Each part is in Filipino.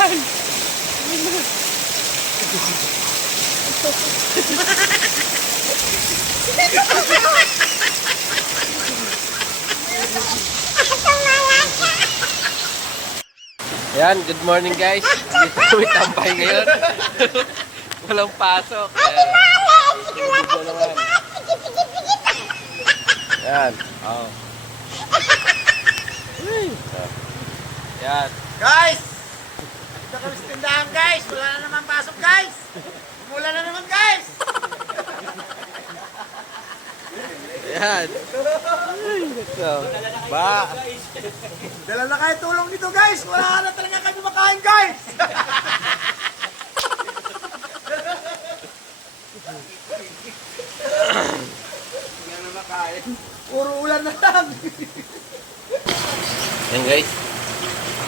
yan? Yan, good morning guys. Dito kami tambay ngayon. Walang pasok. Dito naman. Yan. Oh. Yan. Guys! Dito kami sa tindahan guys! Wala na naman pasok guys! Wala na naman guys! Yan. So, ba. Dala na kayo tulong dito guys! Wala na talaga kami makain guys! Wala na makain. Puro ulan na lang! Yan guys.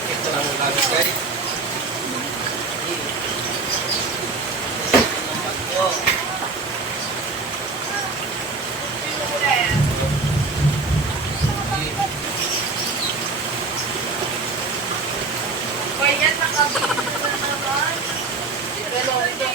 Ito lang ang gamit guys. Yan, nakabili na naman. Pero ito.